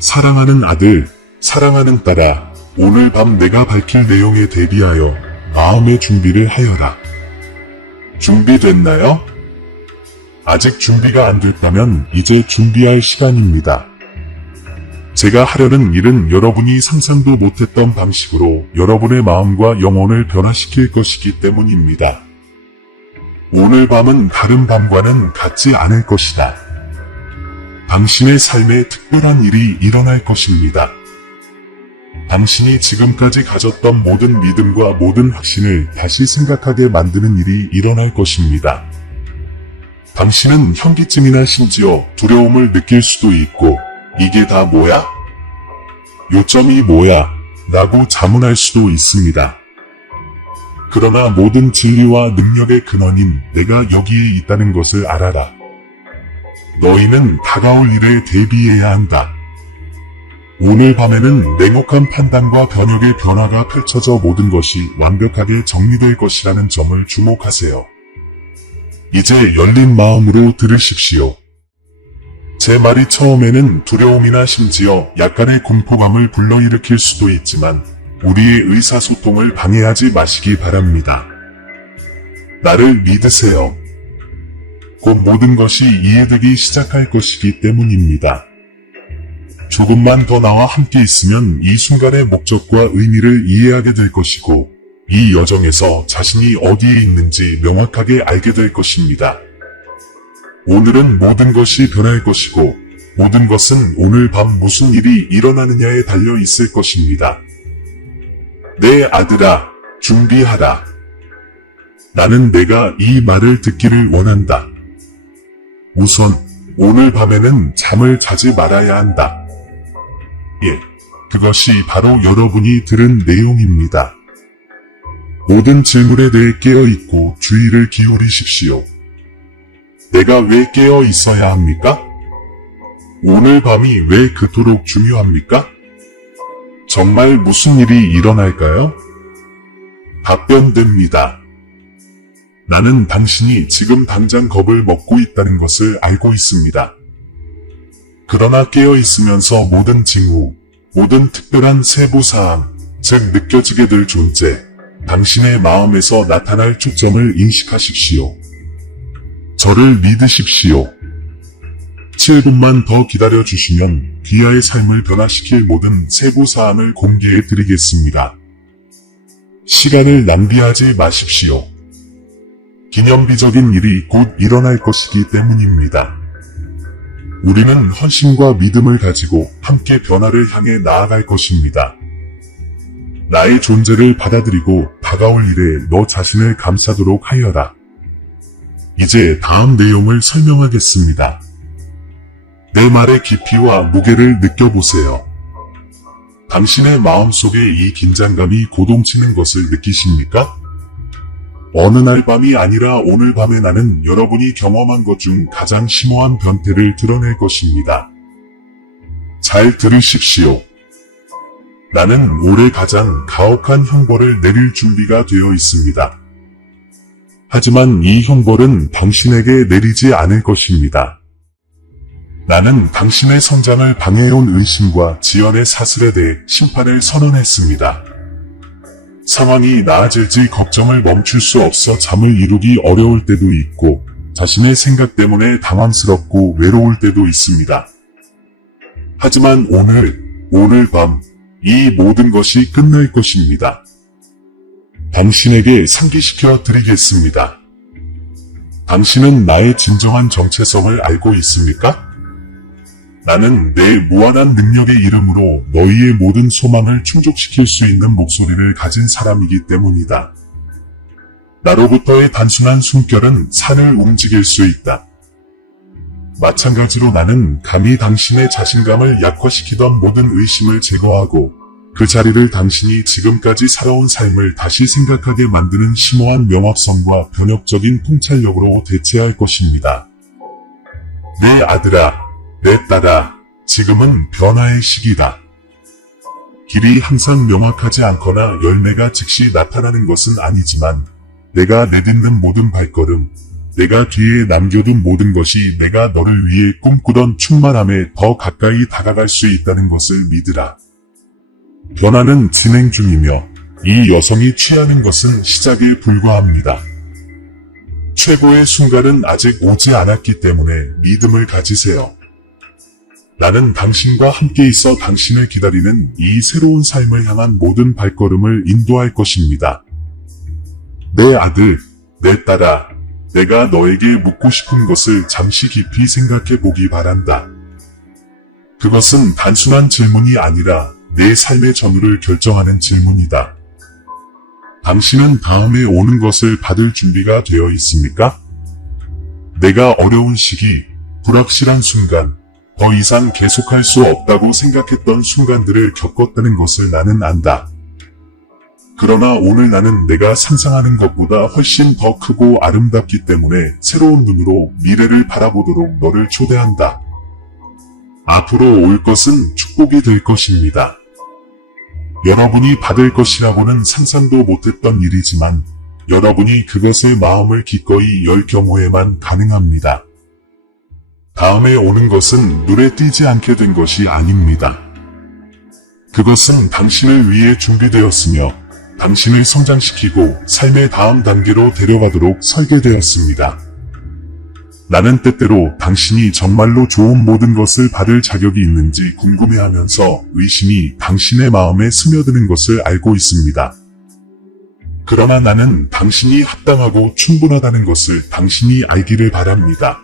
사랑하는 아들, 사랑하는 딸아, 오늘 밤 내가 밝힐 내용에 대비하여 마음의 준비를 하여라. 준비됐나요? 아직 준비가 안 됐다면 이제 준비할 시간입니다. 제가 하려는 일은 여러분이 상상도 못했던 방식으로 여러분의 마음과 영혼을 변화시킬 것이기 때문입니다. 오늘 밤은 다른 밤과는 같지 않을 것이다. 당신의 삶에 특별한 일이 일어날 것입니다. 당신이 지금까지 가졌던 모든 믿음과 모든 확신을 다시 생각하게 만드는 일이 일어날 것입니다. 당신은 현기증이나 심지어 두려움을 느낄 수도 있고, 이게 다 뭐야? 요점이 뭐야? 라고 자문할 수도 있습니다. 그러나 모든 진리와 능력의 근원인 내가 여기에 있다는 것을 알아라. 너희는 다가올 일에 대비해야 한다. 오늘 밤에는 냉혹한 판단과 변혁의 변화가 펼쳐져 모든 것이 완벽하게 정리될 것이라는 점을 주목하세요. 이제 열린 마음으로 들으십시오. 제 말이 처음에는 두려움이나 심지어 약간의 공포감을 불러일으킬 수도 있지만 우리의 의사소통을 방해하지 마시기 바랍니다. 나를 믿으세요. 곧 모든 것이 이해되기 시작할 것이기 때문입니다. 조금만 더 나와 함께 있으면 이 순간의 목적과 의미를 이해하게 될 것이고, 이 여정에서 자신이 어디에 있는지 명확하게 알게 될 것입니다. 오늘은 모든 것이 변할 것이고, 모든 것은 오늘 밤 무슨 일이 일어나느냐에 달려 있을 것입니다. 내 아들아, 준비하라. 나는 내가 이 말을 듣기를 원한다. 우선 오늘 밤에는 잠을 자지 말아야 한다. 예, 그것이 바로 여러분이 들은 내용입니다. 모든 질문에 대해 깨어있고 주의를 기울이십시오. 내가 왜 깨어 있어야 합니까? 오늘 밤이 왜 그토록 중요합니까? 정말 무슨 일이 일어날까요? 답변됩니다. 나는 당신이 지금 당장 겁을 먹고 있다는 것을 알고 있습니다. 그러나 깨어있으면서 모든 징후, 모든 특별한 세부사항, 즉 느껴지게 될 존재, 당신의 마음에서 나타날 초점을 인식하십시오. 저를 믿으십시오. 7분만 더 기다려주시면 귀하의 삶을 변화시킬 모든 세부사항을 공개해드리겠습니다. 시간을 낭비하지 마십시오. 기념비적인 일이 곧 일어날 것이기 때문입니다. 우리는 헌신과 믿음을 가지고 함께 변화를 향해 나아갈 것입니다. 나의 존재를 받아들이고 다가올 일에 너 자신을 감싸도록 하여라. 이제 다음 내용을 설명하겠습니다. 내 말의 깊이와 무게를 느껴보세요. 당신의 마음속에 이 긴장감이 고동치는 것을 느끼십니까? 어느 날 밤이 아니라 오늘 밤에 나는 여러분이 경험한 것 중 가장 심오한 변태를 드러낼 것입니다. 잘 들으십시오. 나는 올해 가장 가혹한 형벌을 내릴 준비가 되어 있습니다. 하지만 이 형벌은 당신에게 내리지 않을 것입니다. 나는 당신의 성장을 방해해온 의심과 지연의 사슬에 대해 심판을 선언했습니다. 상황이 나아질지 걱정을 멈출 수 없어 잠을 이루기 어려울 때도 있고, 자신의 생각 때문에 당황스럽고 외로울 때도 있습니다. 하지만 오늘 밤, 이 모든 것이 끝날 것입니다. 당신에게 상기시켜 드리겠습니다. 당신은 나의 진정한 정체성을 알고 있습니까? 나는 내 무한한 능력의 이름으로 너희의 모든 소망을 충족시킬 수 있는 목소리를 가진 사람이기 때문이다. 나로부터의 단순한 숨결은 산을 움직일 수 있다. 마찬가지로 나는 감히 당신의 자신감을 약화시키던 모든 의심을 제거하고 그 자리를 당신이 지금까지 살아온 삶을 다시 생각하게 만드는 심오한 명확성과 변혁적인 통찰력으로 대체할 것입니다. 내 아들아, 내 딸아, 지금은 변화의 시기다. 길이 항상 명확하지 않거나 열매가 즉시 나타나는 것은 아니지만 내가 내딛는 모든 발걸음, 내가 뒤에 남겨둔 모든 것이 내가 너를 위해 꿈꾸던 충만함에 더 가까이 다가갈 수 있다는 것을 믿으라. 변화는 진행 중이며 이 여성이 취하는 것은 시작에 불과합니다. 최고의 순간은 아직 오지 않았기 때문에 믿음을 가지세요. 나는 당신과 함께 있어 당신을 기다리는 이 새로운 삶을 향한 모든 발걸음을 인도할 것입니다. 내 아들, 내 딸아, 내가 너에게 묻고 싶은 것을 잠시 깊이 생각해 보기 바란다. 그것은 단순한 질문이 아니라 내 삶의 전후를 결정하는 질문이다. 당신은 다음에 오는 것을 받을 준비가 되어 있습니까? 내가 어려운 시기, 불확실한 순간, 더 이상 계속할 수 없다고 생각했던 순간들을 겪었다는 것을 나는 안다. 그러나 오늘 나는 내가 상상하는 것보다 훨씬 더 크고 아름답기 때문에 새로운 눈으로 미래를 바라보도록 너를 초대한다. 앞으로 올 것은 축복이 될 것입니다. 여러분이 받을 것이라고는 상상도 못했던 일이지만 여러분이 그것에 마음을 기꺼이 열 경우에만 가능합니다. 다음에 오는 것은 눈에 띄지 않게 된 것이 아닙니다. 그것은 당신을 위해 준비되었으며 당신을 성장시키고 삶의 다음 단계로 데려가도록 설계되었습니다. 나는 때때로 당신이 정말로 좋은 모든 것을 받을 자격이 있는지 궁금해하면서 의심이 당신의 마음에 스며드는 것을 알고 있습니다. 그러나 나는 당신이 합당하고 충분하다는 것을 당신이 알기를 바랍니다.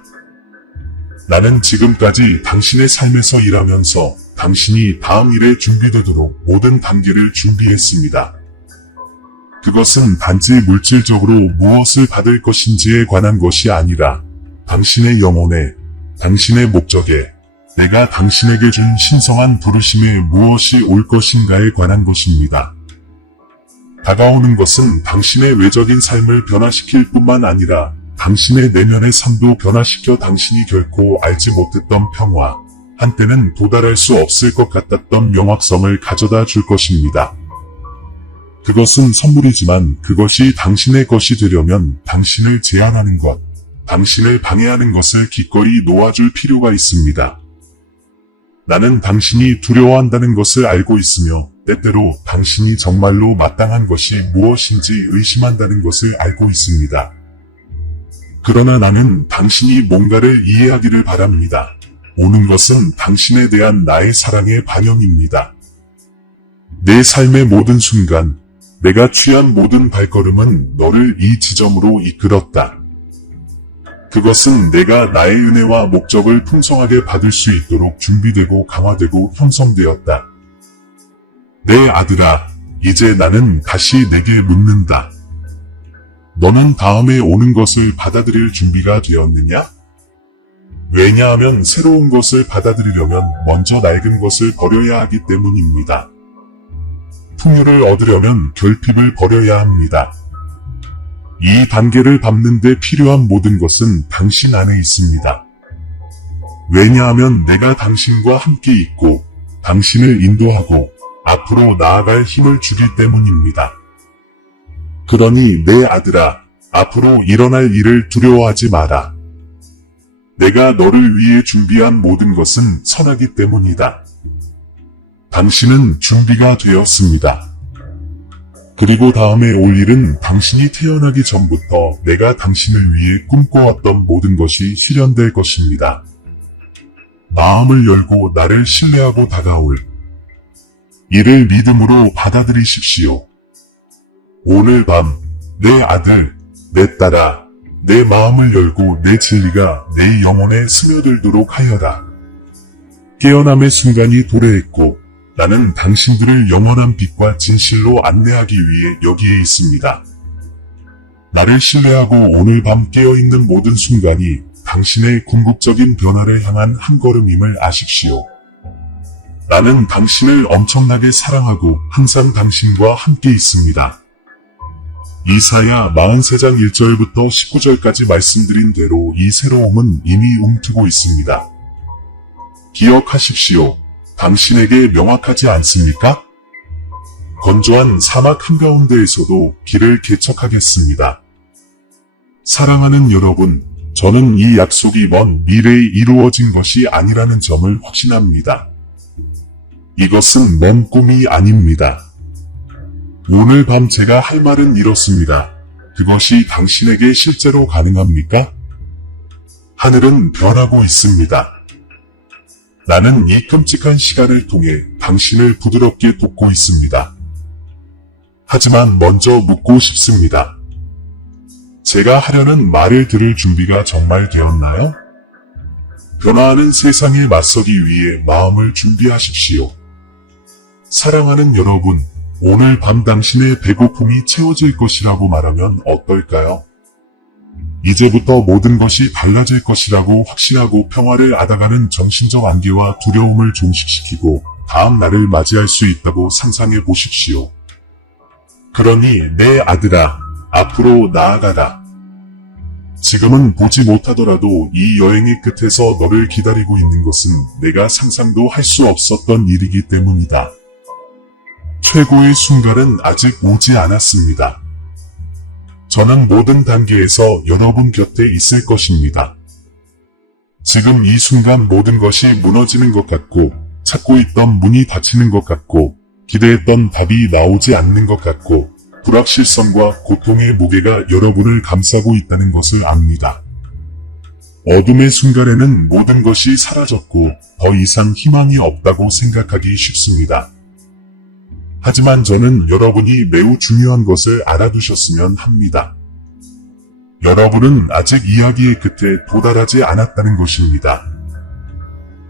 나는 지금까지 당신의 삶에서 일하면서 당신이 다음 일에 준비되도록 모든 단계를 준비했습니다. 그것은 단지 물질적으로 무엇을 받을 것인지에 관한 것이 아니라 당신의 영혼에, 당신의 목적에, 내가 당신에게 준 신성한 부르심에 무엇이 올 것인가에 관한 것입니다. 다가오는 것은 당신의 외적인 삶을 변화시킬 뿐만 아니라 당신의 내면의 삶도 변화시켜 당신이 결코 알지 못했던 평화, 한때는 도달할 수 없을 것 같았던 명확성을 가져다 줄 것입니다. 그것은 선물이지만 그것이 당신의 것이 되려면 당신을 제한하는 것, 당신을 방해하는 것을 기꺼이 놓아줄 필요가 있습니다. 나는 당신이 두려워한다는 것을 알고 있으며 때때로 당신이 정말로 마땅한 것이 무엇인지 의심한다는 것을 알고 있습니다. 그러나 나는 당신이 뭔가를 이해하기를 바랍니다. 오는 것은 당신에 대한 나의 사랑의 반영입니다. 내 삶의 모든 순간, 내가 취한 모든 발걸음은 너를 이 지점으로 이끌었다. 그것은 내가 나의 은혜와 목적을 풍성하게 받을 수 있도록 준비되고 강화되고 형성되었다. 내 아들아, 이제 나는 다시 내게 묻는다. 너는 다음에 오는 것을 받아들일 준비가 되었느냐? 왜냐하면 새로운 것을 받아들이려면 먼저 낡은 것을 버려야 하기 때문입니다. 풍요를 얻으려면 결핍을 버려야 합니다. 이 단계를 밟는 데 필요한 모든 것은 당신 안에 있습니다. 왜냐하면 내가 당신과 함께 있고 당신을 인도하고 앞으로 나아갈 힘을 주기 때문입니다. 그러니 내 아들아, 앞으로 일어날 일을 두려워하지 마라. 내가 너를 위해 준비한 모든 것은 선하기 때문이다. 당신은 준비가 되었습니다. 그리고 다음에 올 일은 당신이 태어나기 전부터 내가 당신을 위해 꿈꿔왔던 모든 것이 실현될 것입니다. 마음을 열고 나를 신뢰하고 다가올 이를 믿음으로 받아들이십시오. 오늘 밤, 내 아들, 내 딸아, 내 마음을 열고 내 진리가 내 영혼에 스며들도록 하여라. 깨어남의 순간이 도래했고 나는 당신들을 영원한 빛과 진실로 안내하기 위해 여기에 있습니다. 나를 신뢰하고 오늘 밤 깨어있는 모든 순간이 당신의 궁극적인 변화를 향한 한 걸음임을 아십시오. 나는 당신을 엄청나게 사랑하고 항상 당신과 함께 있습니다. 이사야 43장 1절부터 19절까지 말씀드린 대로 이 새로움은 이미 움트고 있습니다. 기억하십시오. 당신에게 명확하지 않습니까? 건조한 사막 한가운데에서도 길을 개척하겠습니다. 사랑하는 여러분, 저는 이 약속이 먼 미래에 이루어진 것이 아니라는 점을 확신합니다. 이것은 먼 꿈이 아닙니다. 오늘 밤 제가 할 말은 이렇습니다. 그것이 당신에게 실제로 가능합니까? 하늘은 변하고 있습니다. 나는 이 끔찍한 시간을 통해 당신을 부드럽게 돕고 있습니다. 하지만 먼저 묻고 싶습니다. 제가 하려는 말을 들을 준비가 정말 되었나요? 변화하는 세상에 맞서기 위해 마음을 준비하십시오. 사랑하는 여러분, 오늘 밤 당신의 배고픔이 채워질 것이라고 말하면 어떨까요? 이제부터 모든 것이 달라질 것이라고 확신하고 평화를 알아가는 정신적 안개와 두려움을 종식시키고 다음 날을 맞이할 수 있다고 상상해 보십시오. 그러니 내 아들아, 앞으로 나아가라. 지금은 보지 못하더라도 이 여행의 끝에서 너를 기다리고 있는 것은 내가 상상도 할 수 없었던 일이기 때문이다. 최고의 순간은 아직 오지 않았습니다. 저는 모든 단계에서 여러분 곁에 있을 것입니다. 지금 이 순간 모든 것이 무너지는 것 같고, 찾고 있던 문이 닫히는 것 같고, 기대했던 답이 나오지 않는 것 같고, 불확실성과 고통의 무게가 여러분을 감싸고 있다는 것을 압니다. 어둠의 순간에는 모든 것이 사라졌고, 더 이상 희망이 없다고 생각하기 쉽습니다. 하지만 저는 여러분이 매우 중요한 것을 알아두셨으면 합니다. 여러분은 아직 이야기의 끝에 도달하지 않았다는 것입니다.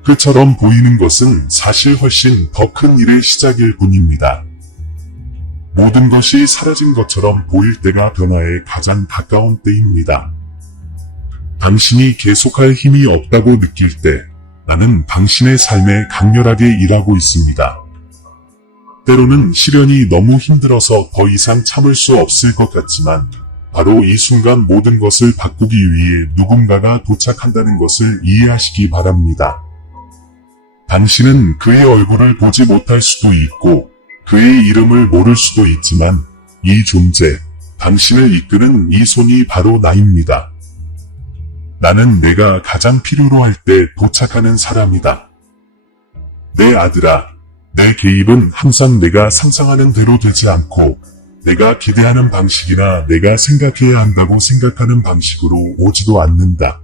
그처럼 보이는 것은 사실 훨씬 더 큰 일의 시작일 뿐입니다. 모든 것이 사라진 것처럼 보일 때가 변화에 가장 가까운 때입니다. 당신이 계속할 힘이 없다고 느낄 때 나는 당신의 삶에 강렬하게 일하고 있습니다. 때로는 시련이 너무 힘들어서 더 이상 참을 수 없을 것 같지만 바로 이 순간 모든 것을 바꾸기 위해 누군가가 도착한다는 것을 이해하시기 바랍니다. 당신은 그의 얼굴을 보지 못할 수도 있고 그의 이름을 모를 수도 있지만 이 존재, 당신을 이끄는 이 손이 바로 나입니다. 나는 내가 가장 필요로 할 때 도착하는 사람이다. 내 아들아, 내 개입은 항상 내가 상상하는 대로 되지 않고 내가 기대하는 방식이나 내가 생각해야 한다고 생각하는 방식으로 오지도 않는다.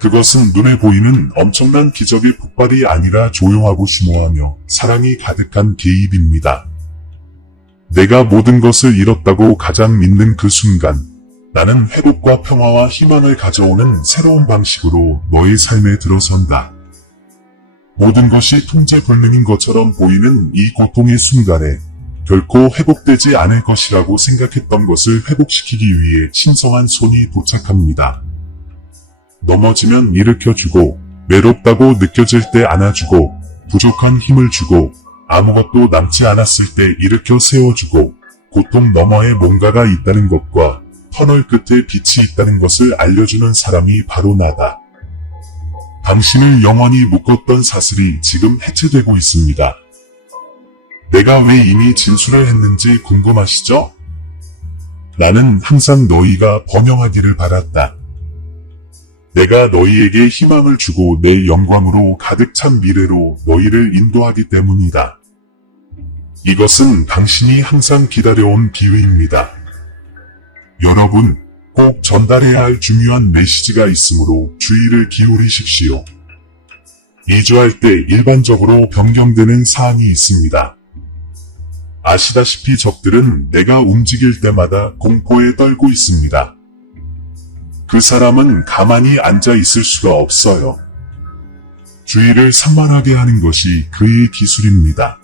그것은 눈에 보이는 엄청난 기적의 폭발이 아니라 조용하고 심오하며 사랑이 가득한 개입입니다. 내가 모든 것을 잃었다고 가장 믿는 그 순간, 나는 회복과 평화와 희망을 가져오는 새로운 방식으로 너의 삶에 들어선다. 모든 것이 통제불능인 것처럼 보이는 이 고통의 순간에 결코 회복되지 않을 것이라고 생각했던 것을 회복시키기 위해 신성한 손이 도착합니다. 넘어지면 일으켜주고, 외롭다고 느껴질 때 안아주고, 부족한 힘을 주고, 아무것도 남지 않았을 때 일으켜 세워주고, 고통 너머에 뭔가가 있다는 것과 터널 끝에 빛이 있다는 것을 알려주는 사람이 바로 나다. 당신을 영원히 묶었던 사슬이 지금 해체되고 있습니다. 내가 왜 이미 진술을 했는지 궁금하시죠? 나는 항상 너희가 번영하기를 바랐다. 내가 너희에게 희망을 주고 내 영광으로 가득 찬 미래로 너희를 인도하기 때문이다. 이것은 당신이 항상 기다려온 기회입니다. 여러분, 꼭 전달해야 할 중요한 메시지가 있으므로 주의를 기울이십시오. 이주할 때 일반적으로 변경되는 사항이 있습니다. 아시다시피 적들은 내가 움직일 때마다 공포에 떨고 있습니다. 그 사람은 가만히 앉아 있을 수가 없어요. 주의를 산만하게 하는 것이 그의 기술입니다.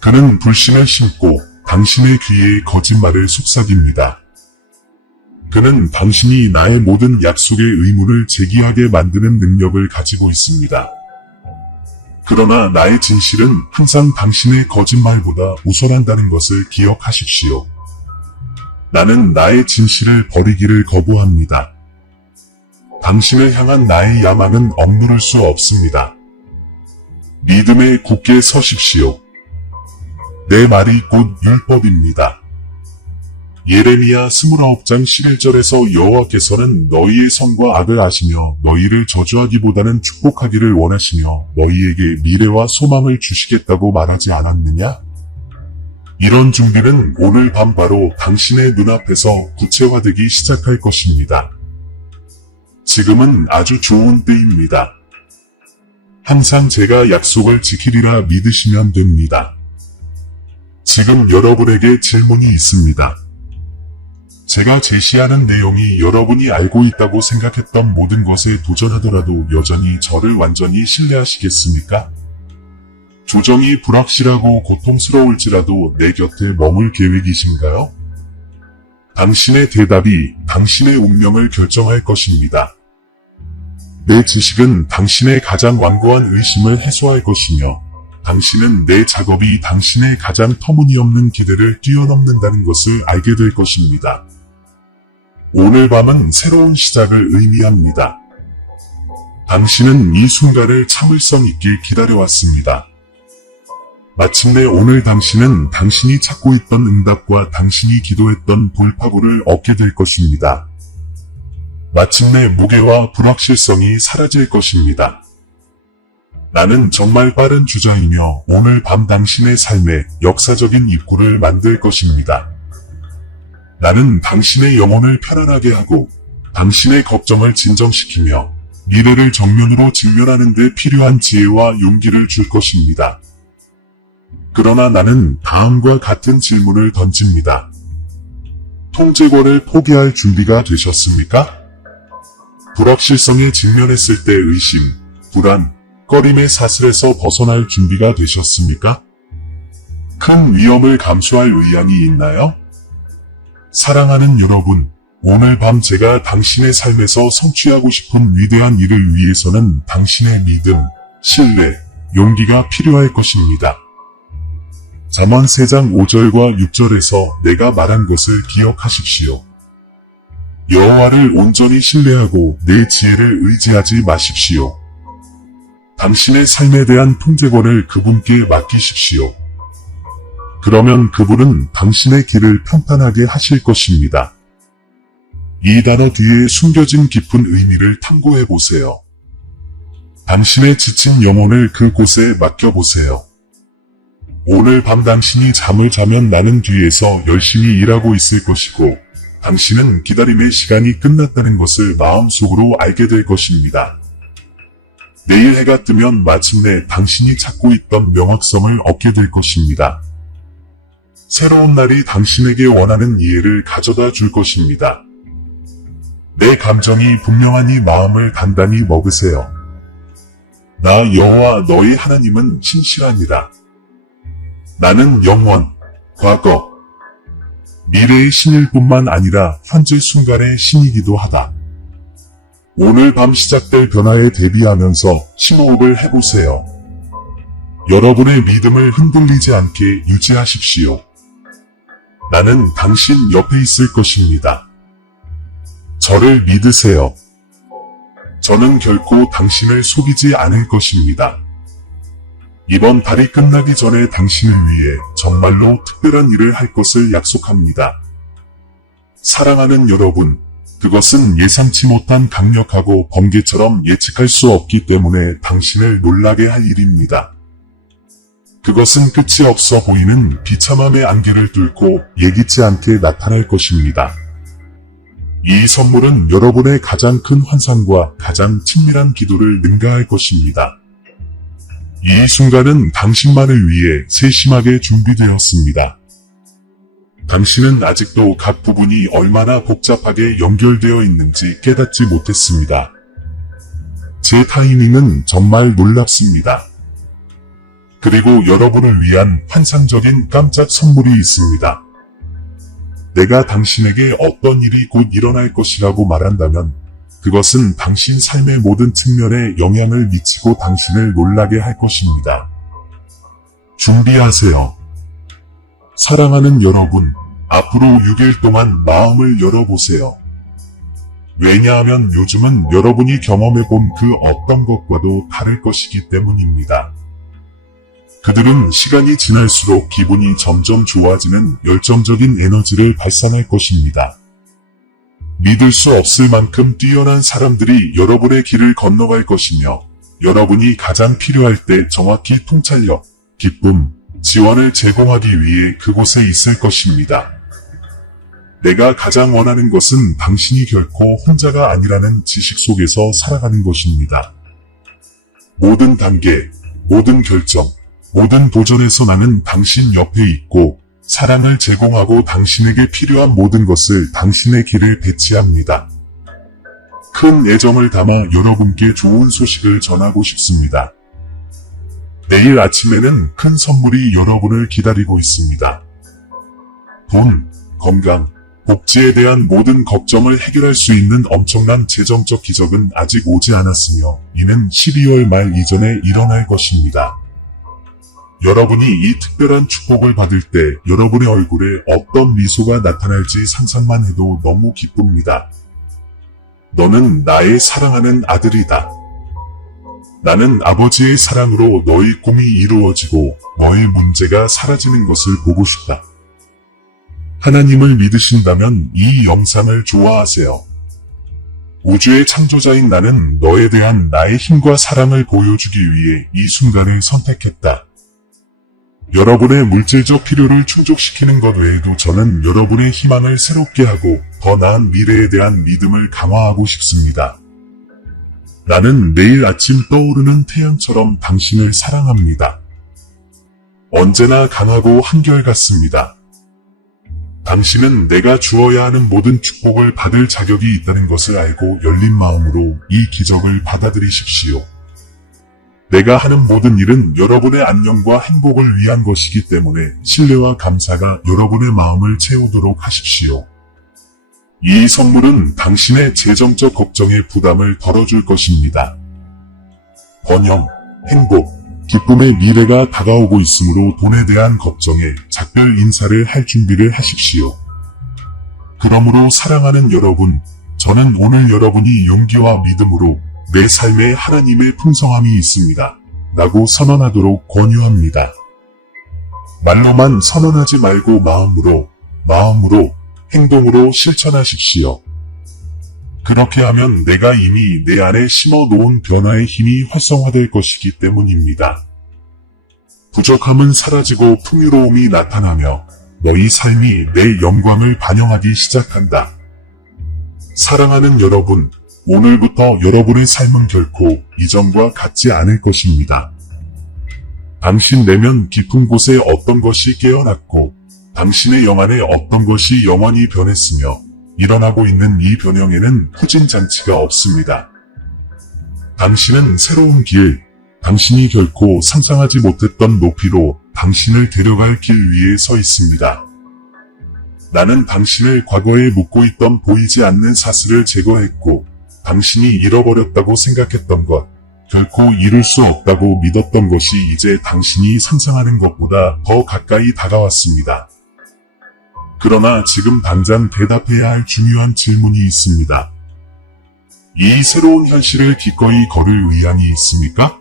그는 불신을 심고 당신의 귀에 거짓말을 속삭입니다. 그는 당신이 나의 모든 약속의 의문을 제기하게 만드는 능력을 가지고 있습니다. 그러나 나의 진실은 항상 당신의 거짓말보다 우선한다는 것을 기억하십시오. 나는 나의 진실을 버리기를 거부합니다. 당신을 향한 나의 야망은 억누를 수 없습니다. 믿음에 굳게 서십시오. 내 말이 곧 율법입니다. 예레미야 29장 11절에서 여호와께서는 너희의 선과 악을 아시며 너희를 저주하기보다는 축복하기를 원하시며 너희에게 미래와 소망을 주시겠다고 말하지 않았느냐? 이런 준비는 오늘 밤 바로 당신의 눈앞에서 구체화되기 시작할 것입니다. 지금은 아주 좋은 때입니다. 항상 제가 약속을 지키리라 믿으시면 됩니다. 지금 여러분에게 질문이 있습니다. 제가 제시하는 내용이 여러분이 알고 있다고 생각했던 모든 것에 도전하더라도 여전히 저를 완전히 신뢰하시겠습니까? 조정이 불확실하고 고통스러울지라도 내 곁에 머물 계획이신가요? 당신의 대답이 당신의 운명을 결정할 것입니다. 내 지식은 당신의 가장 완고한 의심을 해소할 것이며 당신은 내 작업이 당신의 가장 터무니없는 기대를 뛰어넘는다는 것을 알게 될 것입니다. 오늘 밤은 새로운 시작을 의미합니다. 당신은 이 순간을 참을성 있게 기다려왔습니다. 마침내 오늘 당신은 당신이 찾고 있던 응답과 당신이 기도했던 돌파구를 얻게 될 것입니다. 마침내 무게와 불확실성이 사라질 것입니다. 나는 정말 빠른 주자이며 오늘 밤 당신의 삶에 역사적인 입구를 만들 것입니다. 나는 당신의 영혼을 편안하게 하고 당신의 걱정을 진정시키며 미래를 정면으로 직면하는 데 필요한 지혜와 용기를 줄 것입니다. 그러나 나는 다음과 같은 질문을 던집니다. 통제권을 포기할 준비가 되셨습니까? 불확실성에 직면했을 때 의심, 불안, 꺼림의 사슬에서 벗어날 준비가 되셨습니까? 큰 위험을 감수할 의향이 있나요? 사랑하는 여러분, 오늘 밤 제가 당신의 삶에서 성취하고 싶은 위대한 일을 위해서는 당신의 믿음, 신뢰, 용기가 필요할 것입니다. 잠언 3장 5절과 6절에서 내가 말한 것을 기억하십시오. 여호와를 온전히 신뢰하고 내 지혜를 의지하지 마십시오. 당신의 삶에 대한 통제권을 그분께 맡기십시오. 그러면 그분은 당신의 길을 평탄하게 하실 것입니다. 이 단어 뒤에 숨겨진 깊은 의미를 탐구해 보세요. 당신의 지친 영혼을 그곳에 맡겨보세요. 오늘 밤 당신이 잠을 자면 나는 뒤에서 열심히 일하고 있을 것이고, 당신은 기다림의 시간이 끝났다는 것을 마음속으로 알게 될 것입니다. 내일 해가 뜨면 마침내 당신이 찾고 있던 명확성을 얻게 될 것입니다. 새로운 날이 당신에게 원하는 이해를 가져다 줄 것입니다. 내 감정이 분명하니 마음을 단단히 먹으세요. 나 여호와 너희 하나님은 신실하니라. 나는 영원, 과거, 미래의 신일 뿐만 아니라 현재 순간의 신이기도 하다. 오늘 밤 시작될 변화에 대비하면서 심호흡을 해보세요. 여러분의 믿음을 흔들리지 않게 유지하십시오. 나는 당신 옆에 있을 것입니다. 저를 믿으세요. 저는 결코 당신을 속이지 않을 것입니다. 이번 달이 끝나기 전에 당신을 위해 정말로 특별한 일을 할 것을 약속합니다. 사랑하는 여러분, 그것은 예상치 못한 강력하고 번개처럼 예측할 수 없기 때문에 당신을 놀라게 할 일입니다. 그것은 끝이 없어 보이는 비참함의 안개를 뚫고 예기치 않게 나타날 것입니다. 이 선물은 여러분의 가장 큰 환상과 가장 친밀한 기도를 능가할 것입니다. 이 순간은 당신만을 위해 세심하게 준비되었습니다. 당신은 아직도 각 부분이 얼마나 복잡하게 연결되어 있는지 깨닫지 못했습니다. 제 타이밍은 정말 놀랍습니다. 그리고 여러분을 위한 환상적인 깜짝 선물이 있습니다. 내가 당신에게 어떤 일이 곧 일어날 것이라고 말한다면 그것은 당신 삶의 모든 측면에 영향을 미치고 당신을 놀라게 할 것입니다. 준비하세요. 사랑하는 여러분, 앞으로 6일 동안 마음을 열어보세요. 왜냐하면 요즘은 여러분이 경험해본 그 어떤 것과도 다를 것이기 때문입니다. 그들은 시간이 지날수록 기분이 점점 좋아지는 열정적인 에너지를 발산할 것입니다. 믿을 수 없을 만큼 뛰어난 사람들이 여러분의 길을 건너갈 것이며 여러분이 가장 필요할 때 정확히 통찰력, 기쁨, 지원을 제공하기 위해 그곳에 있을 것입니다. 내가 가장 원하는 것은 당신이 결코 혼자가 아니라는 지식 속에서 살아가는 것입니다. 모든 단계, 모든 결정, 모든 도전에서 나는 당신 옆에 있고 사랑을 제공하고 당신에게 필요한 모든 것을 당신의 길에 배치합니다. 큰 애정을 담아 여러분께 좋은 소식을 전하고 싶습니다. 내일 아침에는 큰 선물이 여러분을 기다리고 있습니다. 돈, 건강, 복지에 대한 모든 걱정을 해결할 수 있는 엄청난 재정적 기적은 아직 오지 않았으며 이는 12월 말 이전에 일어날 것입니다. 여러분이 이 특별한 축복을 받을 때 여러분의 얼굴에 어떤 미소가 나타날지 상상만 해도 너무 기쁩니다. 너는 나의 사랑하는 아들이다. 나는 아버지의 사랑으로 너의 꿈이 이루어지고 너의 문제가 사라지는 것을 보고 싶다. 하나님을 믿으신다면 이 영상을 좋아하세요. 우주의 창조자인 나는 너에 대한 나의 힘과 사랑을 보여주기 위해 이 순간을 선택했다. 여러분의 물질적 필요를 충족시키는 것 외에도 저는 여러분의 희망을 새롭게 하고 더 나은 미래에 대한 믿음을 강화하고 싶습니다. 나는 내일 아침 떠오르는 태양처럼 당신을 사랑합니다. 언제나 강하고 한결같습니다. 당신은 내가 주어야 하는 모든 축복을 받을 자격이 있다는 것을 알고 열린 마음으로 이 기적을 받아들이십시오. 내가 하는 모든 일은 여러분의 안녕과 행복을 위한 것이기 때문에 신뢰와 감사가 여러분의 마음을 채우도록 하십시오. 이 선물은 당신의 재정적 걱정의 부담을 덜어줄 것입니다. 번영, 행복, 기쁨의 미래가 다가오고 있으므로 돈에 대한 걱정에 작별 인사를 할 준비를 하십시오. 그러므로 사랑하는 여러분, 저는 오늘 여러분이 용기와 믿음으로 내 삶에 하나님의 풍성함이 있습니다. 라고 선언하도록 권유합니다. 말로만 선언하지 말고 마음으로, 행동으로 실천하십시오. 그렇게 하면 내가 이미 내 안에 심어 놓은 변화의 힘이 활성화될 것이기 때문입니다. 부족함은 사라지고 풍요로움이 나타나며 너희 삶이 내 영광을 반영하기 시작한다. 사랑하는 여러분, 오늘부터 여러분의 삶은 결코 이전과 같지 않을 것입니다. 당신 내면 깊은 곳에 어떤 것이 깨어났고 당신의 영 안에 어떤 것이 영원히 변했으며 일어나고 있는 이 변형에는 후진장치가 없습니다. 당신은 새로운 길, 당신이 결코 상상하지 못했던 높이로 당신을 데려갈 길 위에 서 있습니다. 나는 당신을 과거에 묻고 있던 보이지 않는 사슬을 제거했고 당신이 잃어버렸다고 생각했던 것, 결코 이룰 수 없다고 믿었던 것이 이제 당신이 상상하는 것보다 더 가까이 다가왔습니다. 그러나 지금 당장 대답해야 할 중요한 질문이 있습니다. 이 새로운 현실을 기꺼이 걸을 의향이 있습니까?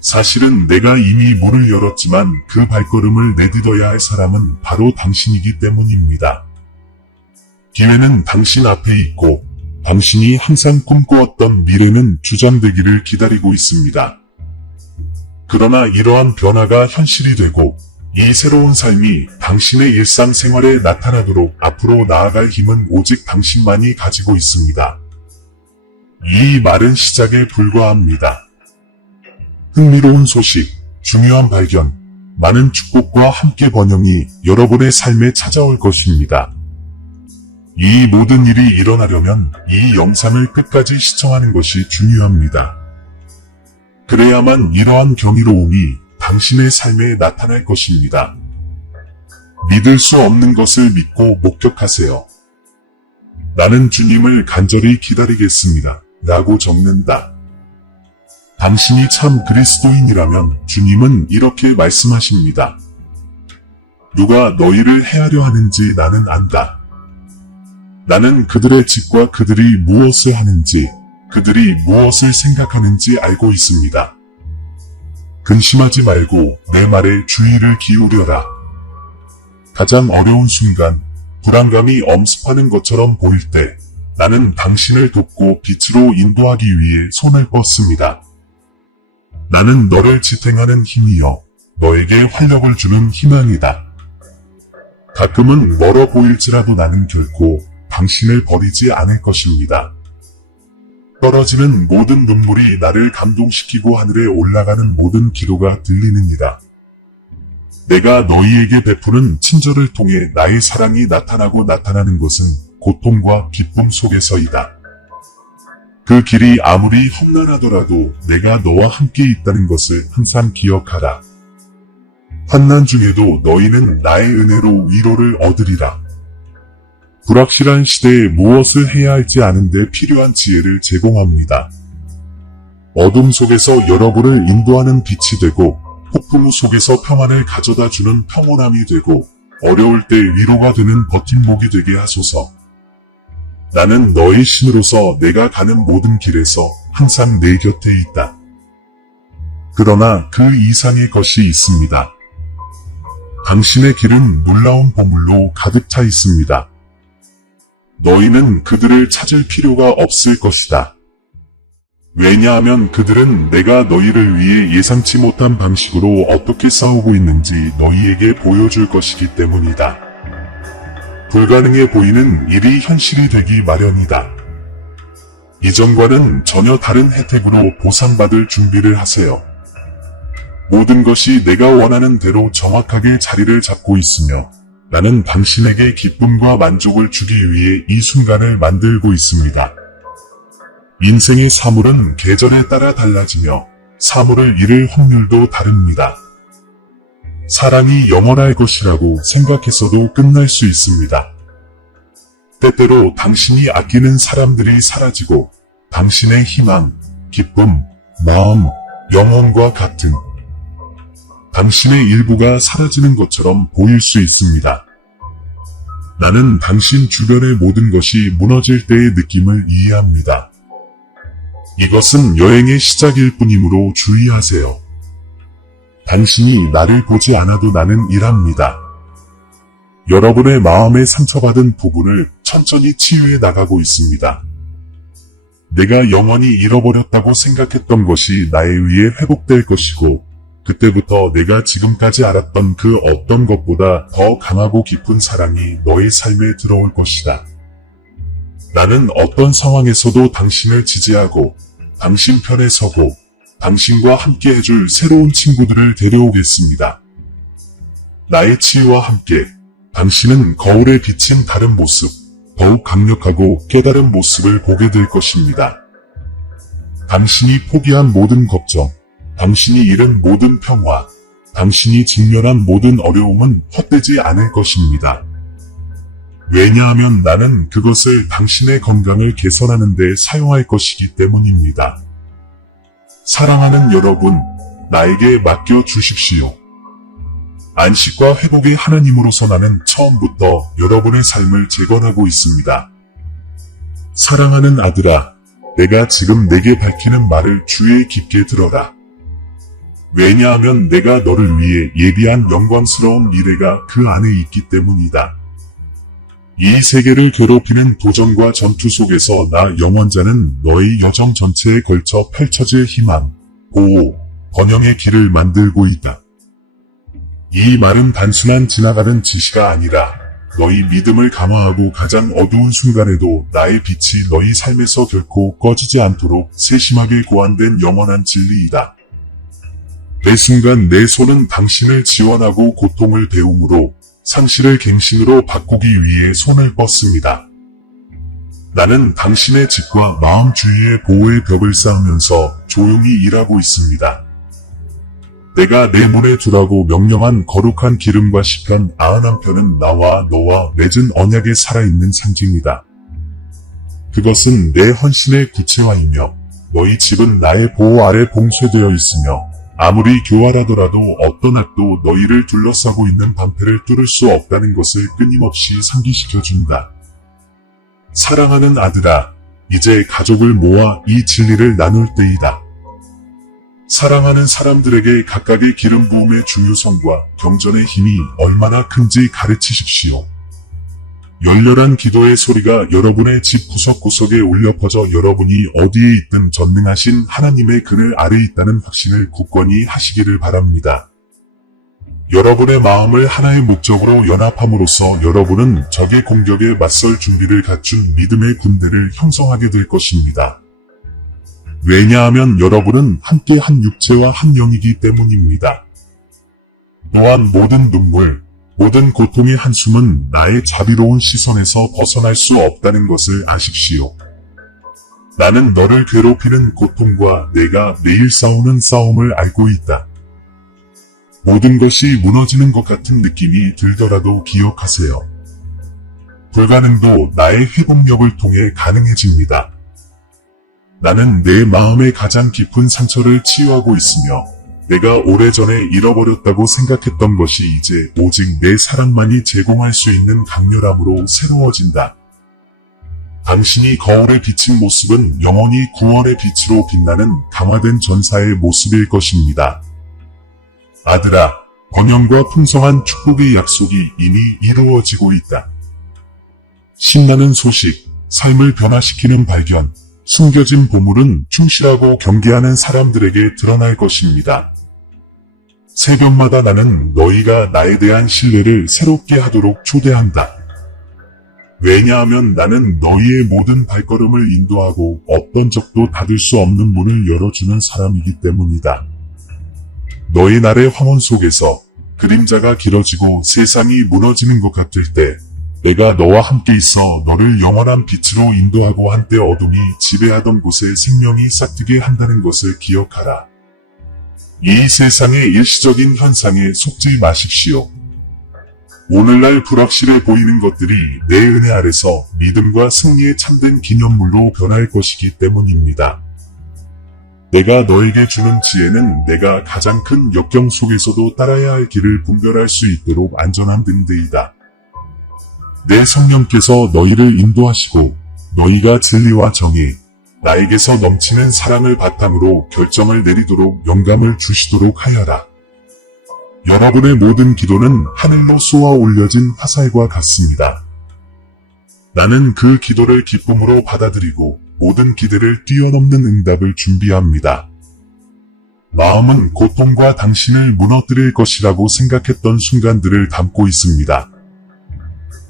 사실은 내가 이미 문을 열었지만 그 발걸음을 내딛어야 할 사람은 바로 당신이기 때문입니다. 기회는 당신 앞에 있고 당신이 항상 꿈꾸었던 미래는 주장되기를 기다리고 있습니다. 그러나 이러한 변화가 현실이 되고 이 새로운 삶이 당신의 일상생활에 나타나도록 앞으로 나아갈 힘은 오직 당신만이 가지고 있습니다. 이 말은 시작에 불과합니다. 흥미로운 소식, 중요한 발견, 많은 축복과 함께 번영이 여러분의 삶에 찾아올 것입니다. 이 모든 일이 일어나려면 이 영상을 끝까지 시청하는 것이 중요합니다. 그래야만 이러한 경이로움이 당신의 삶에 나타날 것입니다. 믿을 수 없는 것을 믿고 목격하세요. 나는 주님을 간절히 기다리겠습니다. 라고 적는다. 당신이 참 그리스도인이라면 주님은 이렇게 말씀하십니다. 누가 너희를 해하려 하는지 나는 안다. 나는 그들의 짓과 그들이 무엇을 하는지, 그들이 무엇을 생각하는지 알고 있습니다. 근심하지 말고 내 말에 주의를 기울여라. 가장 어려운 순간, 불안감이 엄습하는 것처럼 보일 때 나는 당신을 돕고 빛으로 인도하기 위해 손을 뻗습니다. 나는 너를 지탱하는 힘이여 너에게 활력을 주는 희망이다. 가끔은 멀어 보일지라도 나는 결코 당신을 버리지 않을 것입니다. 떨어지는 모든 눈물이 나를 감동시키고 하늘에 올라가는 모든 기도가 들리느니라. 내가 너희에게 베푸는 친절을 통해 나의 사랑이 나타나고 나타나는 것은 고통과 기쁨 속에서이다. 그 길이 아무리 험난하더라도 내가 너와 함께 있다는 것을 항상 기억하라. 환난 중에도 너희는 나의 은혜로 위로를 얻으리라. 불확실한 시대에 무엇을 해야 할지 아는데 필요한 지혜를 제공합니다. 어둠 속에서 여러분을 인도하는 빛이 되고 폭풍우 속에서 평안을 가져다 주는 평온함이 되고 어려울 때 위로가 되는 버팀목이 되게 하소서. 나는 너의 신으로서 내가 가는 모든 길에서 항상 내 곁에 있다. 그러나 그 이상의 것이 있습니다. 당신의 길은 놀라운 보물로 가득 차 있습니다. 너희는 그들을 찾을 필요가 없을 것이다. 왜냐하면 그들은 내가 너희를 위해 예상치 못한 방식으로 어떻게 싸우고 있는지 너희에게 보여줄 것이기 때문이다. 불가능해 보이는 일이 현실이 되기 마련이다. 이전과는 전혀 다른 혜택으로 보상받을 준비를 하세요. 모든 것이 내가 원하는 대로 정확하게 자리를 잡고 있으며 나는 당신에게 기쁨과 만족을 주기 위해 이 순간을 만들고 있습니다. 인생의 사물은 계절에 따라 달라지며 사물을 잃을 확률도 다릅니다. 사랑이 영원할 것이라고 생각해서도 끝날 수 있습니다. 때때로 당신이 아끼는 사람들이 사라지고 당신의 희망, 기쁨, 마음, 영혼과 같은 당신의 일부가 사라지는 것처럼 보일 수 있습니다. 나는 당신 주변의 모든 것이 무너질 때의 느낌을 이해합니다. 이것은 여행의 시작일 뿐이므로 주의하세요. 당신이 나를 보지 않아도 나는 일합니다. 여러분의 마음에 상처받은 부분을 천천히 치유해 나가고 있습니다. 내가 영원히 잃어버렸다고 생각했던 것이 나에 의해 회복될 것이고 그때부터 내가 지금까지 알았던 그 어떤 것보다 더 강하고 깊은 사랑이 너의 삶에 들어올 것이다. 나는 어떤 상황에서도 당신을 지지하고 당신 편에 서고 당신과 함께 해줄 새로운 친구들을 데려오겠습니다. 나의 치유와 함께 당신은 거울에 비친 다른 모습, 더욱 강력하고 깨달은 모습을 보게 될 것입니다. 당신이 포기한 모든 걱정, 당신이 잃은 모든 평화, 당신이 직면한 모든 어려움은 헛되지 않을 것입니다. 왜냐하면 나는 그것을 당신의 건강을 개선하는 데 사용할 것이기 때문입니다. 사랑하는 여러분, 나에게 맡겨 주십시오. 안식과 회복의 하나님으로서 나는 처음부터 여러분의 삶을 재건하고 있습니다. 사랑하는 아들아, 내가 지금 내게 밝히는 말을 주의 깊게 들어라. 왜냐하면 내가 너를 위해 예비한 영광스러운 미래가 그 안에 있기 때문이다. 이 세계를 괴롭히는 도전과 전투 속에서 나 영원자는 너의 여정 전체에 걸쳐 펼쳐질 희망, 보호, 번영의 길을 만들고 있다. 이 말은 단순한 지나가는 지시가 아니라 너희 믿음을 강화하고 가장 어두운 순간에도 나의 빛이 너희 삶에서 결코 꺼지지 않도록 세심하게 고안된 영원한 진리이다. 매 순간 내 손은 당신을 지원하고 고통을 배움으로 상실을 갱신으로 바꾸기 위해 손을 뻗습니다. 나는 당신의 집과 마음 주위의 보호의 벽을 쌓으면서 조용히 일하고 있습니다. 내가 내 문에 두라고 명령한 거룩한 기름과 시편 91편은 나와 너와 맺은 언약에 살아있는 상징이다. 그것은 내 헌신의 구체화이며 너희 집은 나의 보호 아래 봉쇄되어 있으며 아무리 교활하더라도 어떤 악도 너희를 둘러싸고 있는 방패를 뚫을 수 없다는 것을 끊임없이 상기시켜준다. 사랑하는 아들아, 이제 가족을 모아 이 진리를 나눌 때이다. 사랑하는 사람들에게 각각의 기름 부음의 중요성과 경전의 힘이 얼마나 큰지 가르치십시오. 열렬한 기도의 소리가 여러분의 집 구석구석에 울려 퍼져 여러분이 어디에 있든 전능하신 하나님의 그늘 아래 있다는 확신을 굳건히 하시기를 바랍니다. 여러분의 마음을 하나의 목적으로 연합함으로써 여러분은 적의 공격에 맞설 준비를 갖춘 믿음의 군대를 형성하게 될 것입니다. 왜냐하면 여러분은 함께 한 육체와 한 영이기 때문입니다. 또한 모든 눈물, 모든 고통의 한숨은 나의 자비로운 시선에서 벗어날 수 없다는 것을 아십시오. 나는 너를 괴롭히는 고통과 내가 매일 싸우는 싸움을 알고 있다. 모든 것이 무너지는 것 같은 느낌이 들더라도 기억하세요. 불가능도 나의 회복력을 통해 가능해집니다. 나는 내 마음의 가장 깊은 상처를 치유하고 있으며 내가 오래전에 잃어버렸다고 생각했던 것이 이제 오직 내 사랑만이 제공할 수 있는 강렬함으로 새로워진다. 당신이 거울에 비친 모습은 영원히 9월의 빛으로 빛나는 강화된 전사의 모습일 것입니다. 아들아, 번영과 풍성한 축복의 약속이 이미 이루어지고 있다. 신나는 소식, 삶을 변화시키는 발견, 숨겨진 보물은 충실하고 경계하는 사람들에게 드러날 것입니다. 새벽마다 나는 너희가 나에 대한 신뢰를 새롭게 하도록 초대한다. 왜냐하면 나는 너희의 모든 발걸음을 인도하고 어떤 적도 닫을 수 없는 문을 열어주는 사람이기 때문이다. 너의 날의 황혼 속에서 그림자가 길어지고 세상이 무너지는 것 같을 때 내가 너와 함께 있어 너를 영원한 빛으로 인도하고 한때 어둠이 지배하던 곳에 생명이 싹트게 한다는 것을 기억하라. 이 세상의 일시적인 현상에 속지 마십시오. 오늘날 불확실해 보이는 것들이 내 은혜 아래서 믿음과 승리의 참된 기념물로 변할 것이기 때문입니다. 내가 너에게 주는 지혜는 내가 가장 큰 역경 속에서도 따라야 할 길을 분별할 수 있도록 안전한 등대이다. 내 성령께서 너희를 인도하시고 너희가 진리와 정의, 나에게서 넘치는 사랑을 바탕으로 결정을 내리도록 영감을 주시도록 하여라. 여러분의 모든 기도는 하늘로 쏘아 올려진 화살과 같습니다. 나는 그 기도를 기쁨으로 받아들이고 모든 기대를 뛰어넘는 응답을 준비합니다. 마음은 고통과 당신을 무너뜨릴 것이라고 생각했던 순간들을 담고 있습니다.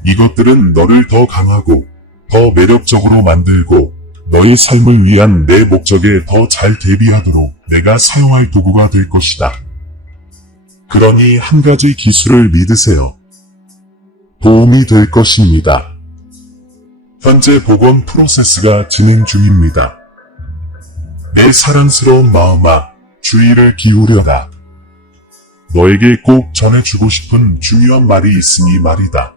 이것들은 너를 더 강하고 더 매력적으로 만들고 너의 삶을 위한 내 목적에 더 잘 대비하도록 내가 사용할 도구가 될 것이다. 그러니 한 가지 기술을 믿으세요. 도움이 될 것입니다. 현재 복원 프로세스가 진행 중입니다. 내 사랑스러운 마음아, 주의를 기울여라. 너에게 꼭 전해주고 싶은 중요한 말이 있으니 말이다.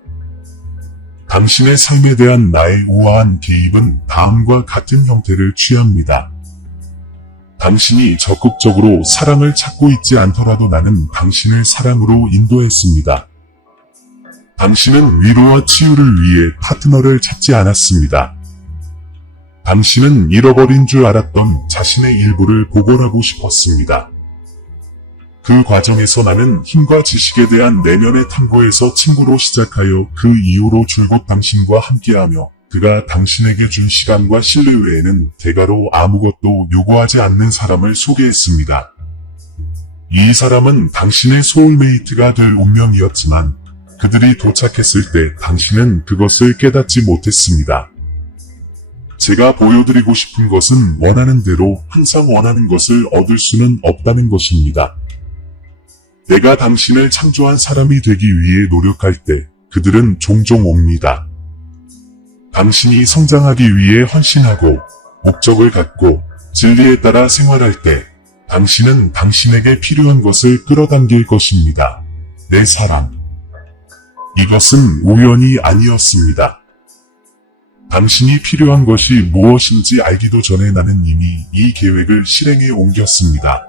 당신의 삶에 대한 나의 우아한 개입은 다음과 같은 형태를 취합니다. 당신이 적극적으로 사랑을 찾고 있지 않더라도 나는 당신을 사랑으로 인도했습니다. 당신은 위로와 치유를 위해 파트너를 찾지 않았습니다. 당신은 잃어버린 줄 알았던 자신의 일부를 복원하고 싶었습니다. 그 과정에서 나는 힘과 지식에 대한 내면의 탐구에서 친구로 시작하여 그 이후로 줄곧 당신과 함께하며 그가 당신에게 준 시간과 신뢰 외에는 대가로 아무것도 요구하지 않는 사람을 소개했습니다. 이 사람은 당신의 소울메이트가 될 운명이었지만 그들이 도착했을 때 당신은 그것을 깨닫지 못했습니다. 제가 보여드리고 싶은 것은 원하는 대로 항상 원하는 것을 얻을 수는 없다는 것입니다. 내가 당신을 창조한 사람이 되기 위해 노력할 때 그들은 종종 옵니다. 당신이 성장하기 위해 헌신하고 목적을 갖고 진리에 따라 생활할 때 당신은 당신에게 필요한 것을 끌어당길 것입니다. 내 사랑. 이것은 우연이 아니었습니다. 당신이 필요한 것이 무엇인지 알기도 전에 나는 이미 이 계획을 실행에 옮겼습니다.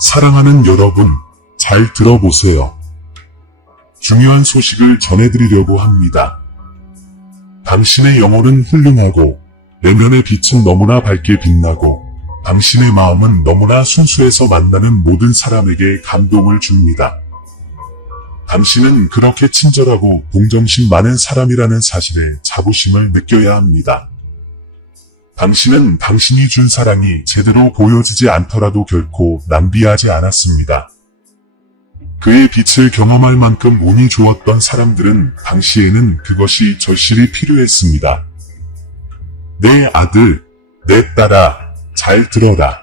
사랑하는 여러분, 잘 들어보세요. 중요한 소식을 전해드리려고 합니다. 당신의 영혼은 훌륭하고 내면의 빛은 너무나 밝게 빛나고 당신의 마음은 너무나 순수해서 만나는 모든 사람에게 감동을 줍니다. 당신은 그렇게 친절하고 동정심 많은 사람이라는 사실에 자부심을 느껴야 합니다. 당신은 당신이 준 사랑이 제대로 보여지지 않더라도 결코 낭비하지 않았습니다. 그의 빛을 경험할 만큼 운이 좋았던 사람들은 당시에는 그것이 절실히 필요했습니다. 내 아들, 내 딸아, 잘 들어라.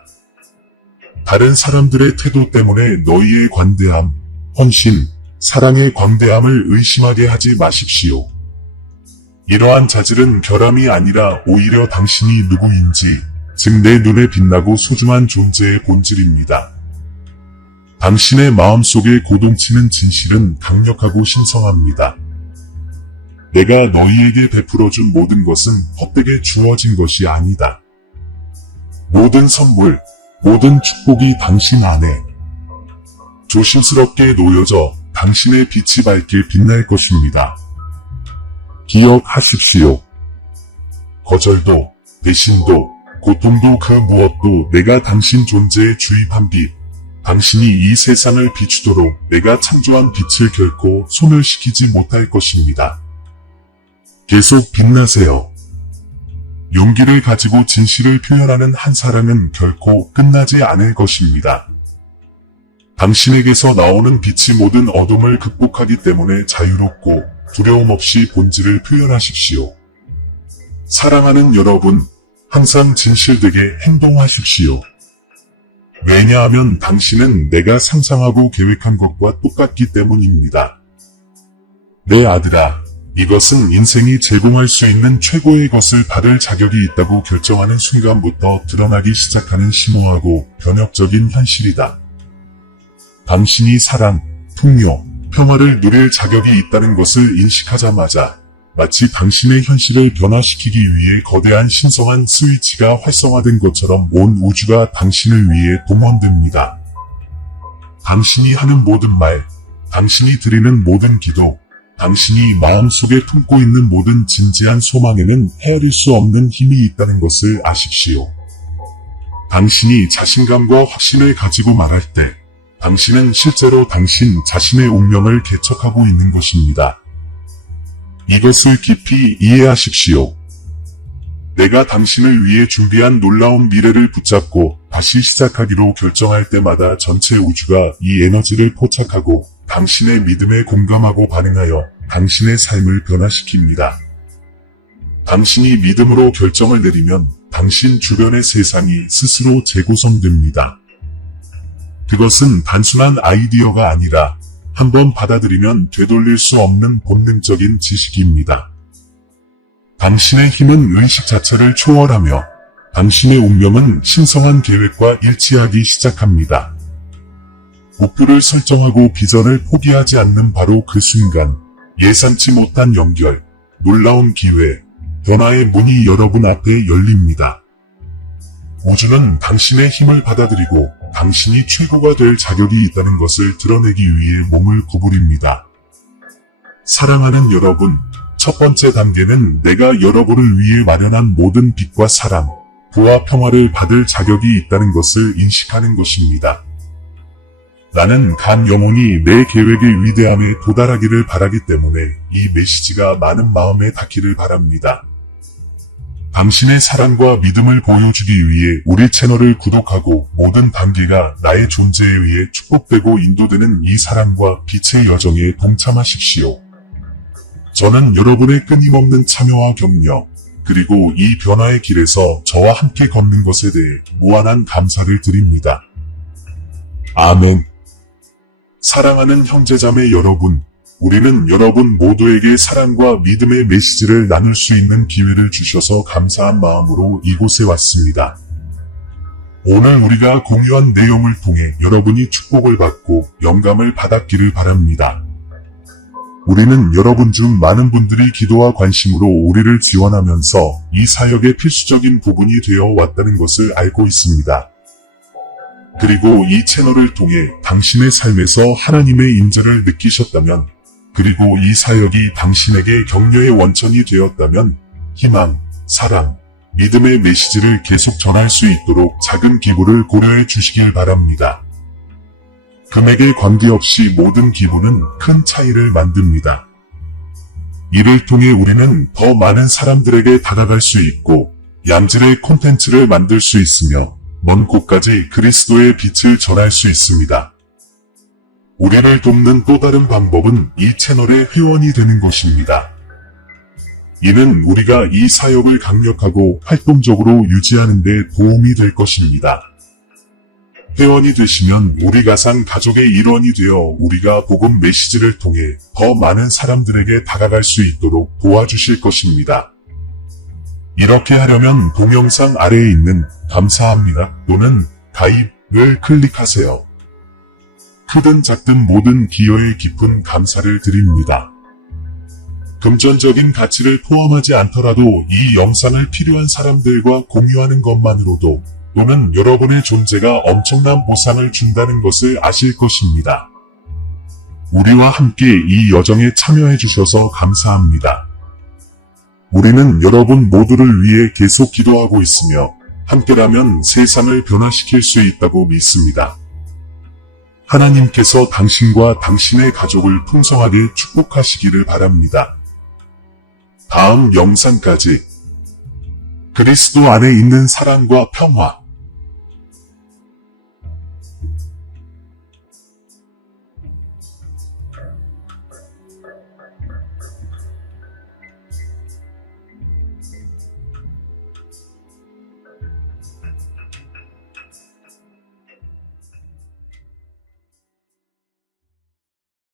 다른 사람들의 태도 때문에 너희의 관대함, 헌신, 사랑의 광대함을 의심하게 하지 마십시오. 이러한 자질은 결함이 아니라 오히려 당신이 누구인지, 즉 내 눈에 빛나고 소중한 존재의 본질입니다. 당신의 마음속에 고동치는 진실은 강력하고 신성합니다. 내가 너희에게 베풀어준 모든 것은 헛되게 주어진 것이 아니다. 모든 선물, 모든 축복이 당신 안에 조심스럽게 놓여져 당신의 빛이 밝게 빛날 것입니다. 기억하십시오. 거절도, 배신도, 고통도 그 무엇도 내가 당신 존재에 주입한 빛, 당신이 이 세상을 비추도록 내가 창조한 빛을 결코 소멸시키지 못할 것입니다. 계속 빛나세요. 용기를 가지고 진실을 표현하는 한 사람은 결코 끝나지 않을 것입니다. 당신에게서 나오는 빛이 모든 어둠을 극복하기 때문에 자유롭고 두려움 없이 본질을 표현하십시오. 사랑하는 여러분, 항상 진실되게 행동하십시오. 왜냐하면 당신은 내가 상상하고 계획한 것과 똑같기 때문입니다. 내 아들아, 이것은 인생이 제공할 수 있는 최고의 것을 받을 자격이 있다고 결정하는 순간부터 드러나기 시작하는 심오하고 변혁적인 현실이다. 당신이 사랑, 풍요, 평화를 누릴 자격이 있다는 것을 인식하자마자 마치 당신의 현실을 변화시키기 위해 거대한 신성한 스위치가 활성화된 것처럼 온 우주가 당신을 위해 동원됩니다. 당신이 하는 모든 말, 당신이 드리는 모든 기도, 당신이 마음속에 품고 있는 모든 진지한 소망에는 헤아릴 수 없는 힘이 있다는 것을 아십시오. 당신이 자신감과 확신을 가지고 말할 때, 당신은 실제로 당신 자신의 운명을 개척하고 있는 것입니다. 이것을 깊이 이해하십시오. 내가 당신을 위해 준비한 놀라운 미래를 붙잡고 다시 시작하기로 결정할 때마다 전체 우주가 이 에너지를 포착하고 당신의 믿음에 공감하고 반응하여 당신의 삶을 변화시킵니다. 당신이 믿음으로 결정을 내리면 당신 주변의 세상이 스스로 재구성됩니다. 그것은 단순한 아이디어가 아니라 한번 받아들이면 되돌릴 수 없는 본능적인 지식입니다. 당신의 힘은 의식 자체를 초월하며 당신의 운명은 신성한 계획과 일치하기 시작합니다. 목표를 설정하고 비전을 포기하지 않는 바로 그 순간 예상치 못한 연결, 놀라운 기회, 변화의 문이 여러분 앞에 열립니다. 우주는 당신의 힘을 받아들이고 당신이 최고가 될 자격이 있다는 것을 드러내기 위해 몸을 구부립니다. 사랑하는 여러분, 첫 번째 단계는 내가 여러분을 위해 마련한 모든 빛과 사랑, 부와 평화를 받을 자격이 있다는 것을 인식하는 것입니다. 나는 간 영혼이 내 계획의 위대함에 도달하기를 바라기 때문에 이 메시지가 많은 마음에 닿기를 바랍니다. 당신의 사랑과 믿음을 보여주기 위해 우리 채널을 구독하고 모든 단계가 나의 존재에 의해 축복되고 인도되는 이 사랑과 빛의 여정에 동참하십시오. 저는 여러분의 끊임없는 참여와 격려, 그리고 이 변화의 길에서 저와 함께 걷는 것에 대해 무한한 감사를 드립니다. 아멘. 사랑하는 형제자매 여러분, 우리는 여러분 모두에게 사랑과 믿음의 메시지를 나눌 수 있는 기회를 주셔서 감사한 마음으로 이곳에 왔습니다. 오늘 우리가 공유한 내용을 통해 여러분이 축복을 받고 영감을 받았기를 바랍니다. 우리는 여러분 중 많은 분들이 기도와 관심으로 우리를 지원하면서 이 사역의 필수적인 부분이 되어 왔다는 것을 알고 있습니다. 그리고 이 채널을 통해 당신의 삶에서 하나님의 임재를 느끼셨다면, 그리고 이 사역이 당신에게 격려의 원천이 되었다면 희망, 사랑, 믿음의 메시지를 계속 전할 수 있도록 작은 기부를 고려해 주시길 바랍니다. 금액에 관계없이 모든 기부는 큰 차이를 만듭니다. 이를 통해 우리는 더 많은 사람들에게 다가갈 수 있고 양질의 콘텐츠를 만들 수 있으며 먼 곳까지 그리스도의 빛을 전할 수 있습니다. 우리를 돕는 또 다른 방법은 이 채널의 회원이 되는 것입니다. 이는 우리가 이 사역을 강력하고 활동적으로 유지하는 데 도움이 될 것입니다. 회원이 되시면 우리 가상 가족의 일원이 되어 우리가 복음 메시지를 통해 더 많은 사람들에게 다가갈 수 있도록 도와주실 것입니다. 이렇게 하려면 동영상 아래에 있는 감사합니다 또는 가입을 클릭하세요. 크든 작든 모든 기여에 깊은 감사를 드립니다. 금전적인 가치를 포함하지 않더라도 이 영상을 필요한 사람들과 공유하는 것만으로도 또는 여러분의 존재가 엄청난 보상을 준다는 것을 아실 것입니다. 우리와 함께 이 여정에 참여해 주셔서 감사합니다. 우리는 여러분 모두를 위해 계속 기도하고 있으며 함께라면 세상을 변화시킬 수 있다고 믿습니다. 하나님께서 당신과 당신의 가족을 풍성하게 축복하시기를 바랍니다. 다음 영상까지 그리스도 안에 있는 사랑과 평화